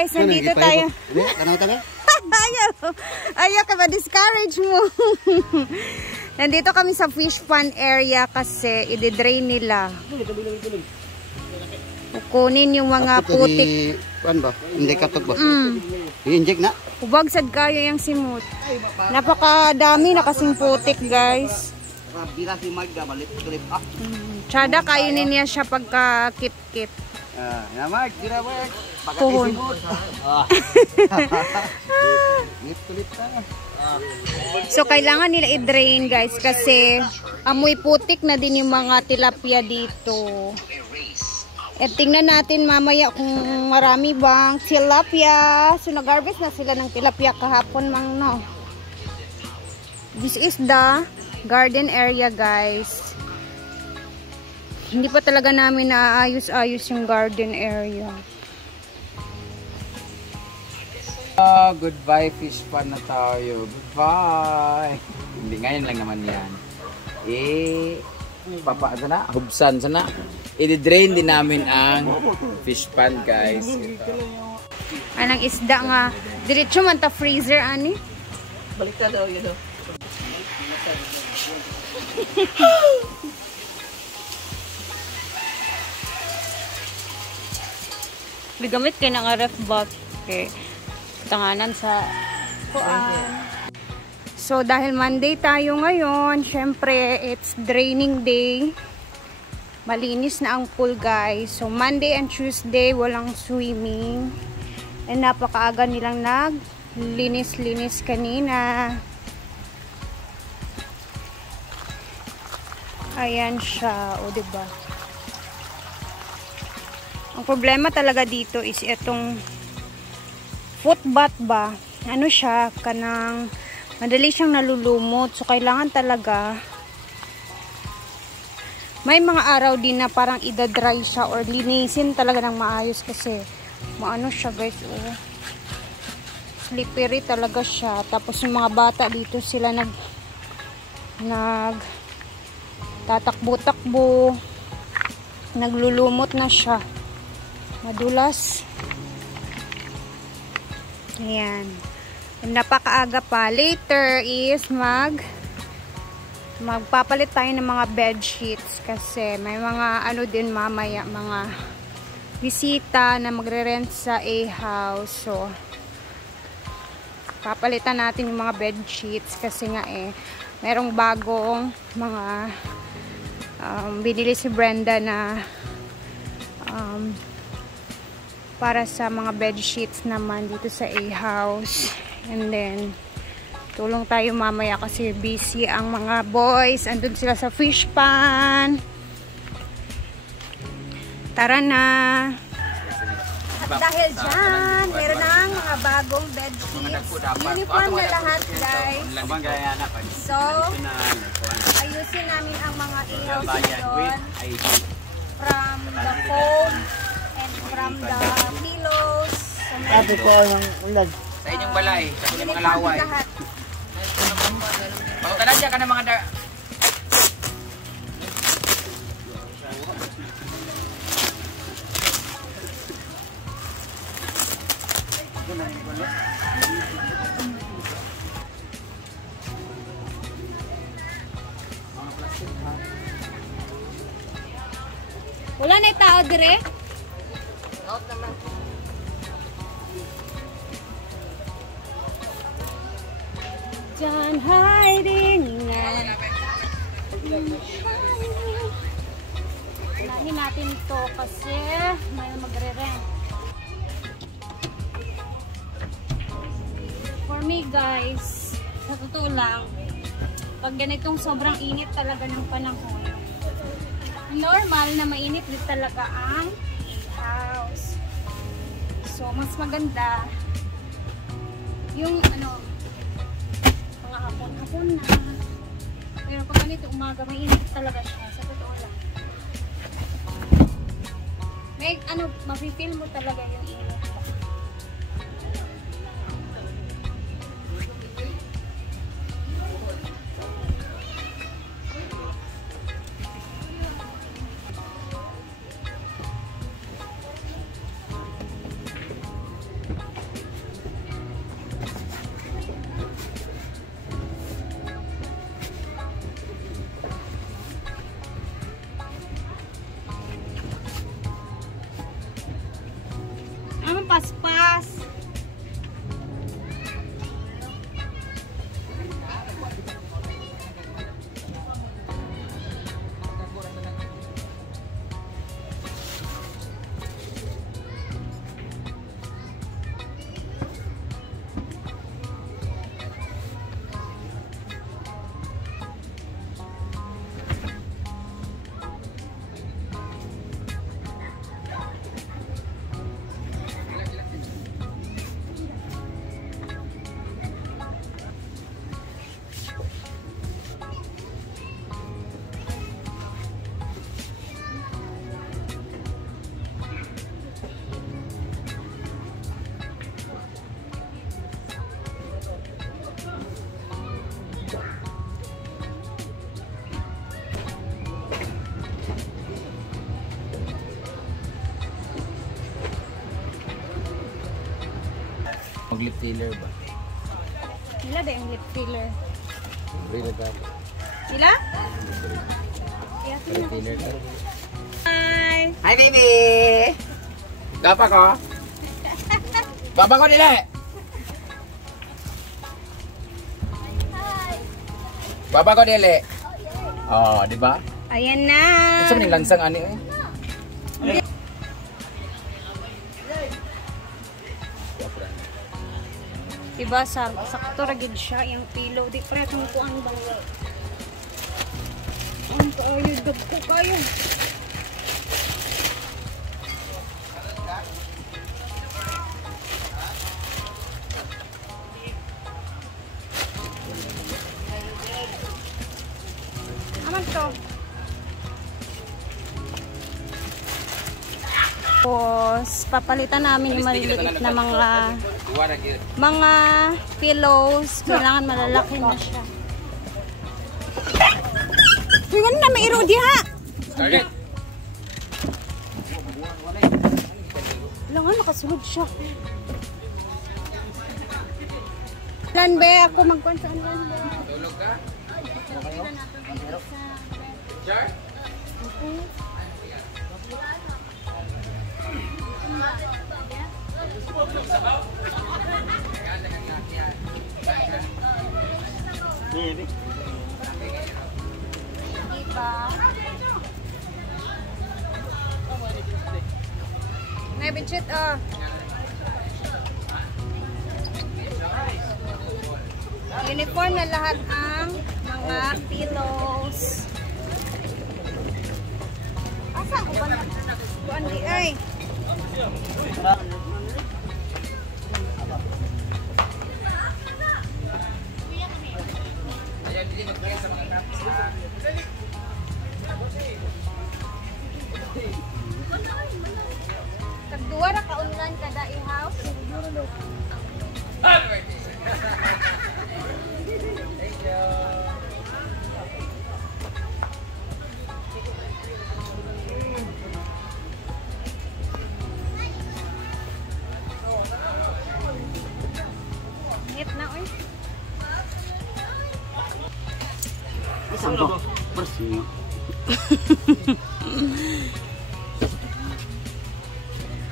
guys, nandito tayo. Ayaw ka ma-discourage mo. Nandito kami sa fish pond area kasi i-drain nila. Kukunin yung mga putik. Hindi katok ba? I-inject na. Ubagsad kayo yung simut. Napakadami na kasing putik, guys. Tsada kainin niya siya pagka kip-kip. Tuhon. So kailangan nila i-drain, guys, kasi amoy putik na din yung mga tilapia dito. At tingnan natin mamaya kung marami bang tilapia. So nag-harvest na sila ng tilapia kahapon mang no. This is the garden area, guys. Hindi pa talaga namin naayos-ayos yung garden area. Goodbye fish pond na tayo. Goodbye. Hindi ngayon lang naman yan. Sana, hubsan sana. I-drain din namin ang fish pond, guys. Ito. Anong isda nga. Diretso man ta freezer, ani? Baliktad daw yun. Bigamit kayo ng ref box. Okay. Tanganan sa kuan. So, dahil Monday tayo ngayon, syempre, it's draining day. Malinis na ang pool, guys. So, Monday and Tuesday, walang swimming. And napakaaga nilang naglinis-linis kanina. Ayan siya. O, diba? Ang problema talaga dito is itong footbath ba. Ano siya? Kanang madali siyang nalulumot. So, kailangan talaga may mga araw din na parang idadry siya or linisin talaga ng maayos kasi maano siya, guys. Oh. Slippery talaga siya. Tapos yung mga bata dito sila tatakbo-takbo. Naglulumot na siya. Madulas. Ayan. Napakaaga pa. Later is magpapalit tayo ng mga bed sheets kasi may mga ano din mamaya, mga bisita na magre-rent sa A-house. So, papalitan natin yung mga bed sheets kasi nga merong bagong mga binili si Brenda na para sa mga bed sheets naman dito sa A-house. And then tulong tayo mamaya kasi busy ang mga boys. Andun sila sa fish pond. Tara na. At dahil dyan, meron na mga bagong bed sheets. Uniform na lahat, guys. So, ayusin namin ang mga ilaw ngayon. From the foam and from the pillows. Sabi ko yung ulag. Sa inyong balay, sa inyong mga laway. Pagkakaladya ka ng mga wala na yung tao dire? Out naman. Done hiding na. Unahin natin ito kasi may magre-rent. For me, guys, sa totoo lang, pag ganitong sobrang init talaga ng panahon, normal na mainit din talaga ang house. So, mas maganda yung hapon na. Pero pag ganito umaga, mainit talaga siya. Sa totoo lang. May mafe-feel mo talaga yung init. lip filler ba? Nila ba yung lip filler? Really bad. Sila? Lip filler ka. Hi! Hi, baby! Gapa ko? Baba ko nila eh! Baba ko nila eh! Oh, di ba? Ayan na! Gusto mo nilangsang ani eh? Diba, sakto ragid siya yung pillow. Di pre, kung kuan ba? Ang kayo, gagko kayo. Aman to. Tapos, papalitan namin yung maliliit na mga pillows. Kailangan malalaki na siya. Tingnan na, may iro diha. Kailangan makasulod siya. Lanbe, ako magkonsaan lanbe. Tulog ka? Sure? Baby. Diba? May budget, uniform na lahat ang mga pillows. Asa ko ba na? Buwan di ay. Tagduwa ra ka online kada i-house. Ngit na oy. Isang to. Persi.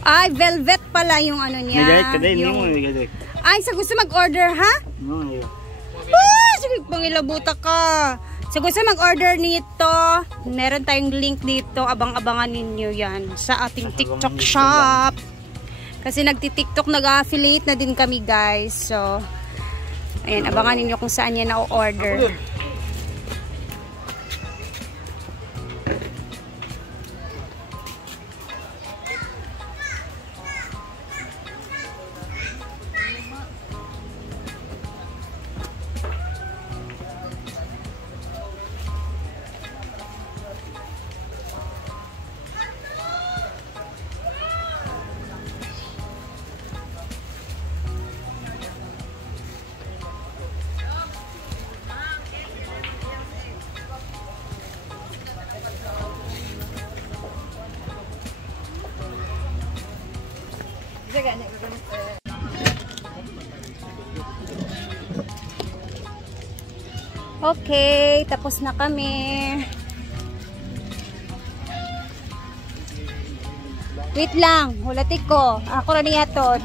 Ay, velvet pala yung ano niya. Ay, sa gusto mag-order, ha? Ah, sige, pangilabuta ka. Sa gusto mag-order nito, meron tayong link dito. Abang-abangan ninyo yan sa ating TikTok shop. Kasi nagti-TikTok, nag-affiliate na din kami, guys. So, ayan, abangan ninyo kung saan yan na-order. Okay, tapos na kami. Wait lang, hulatik ko. Ako na niya to.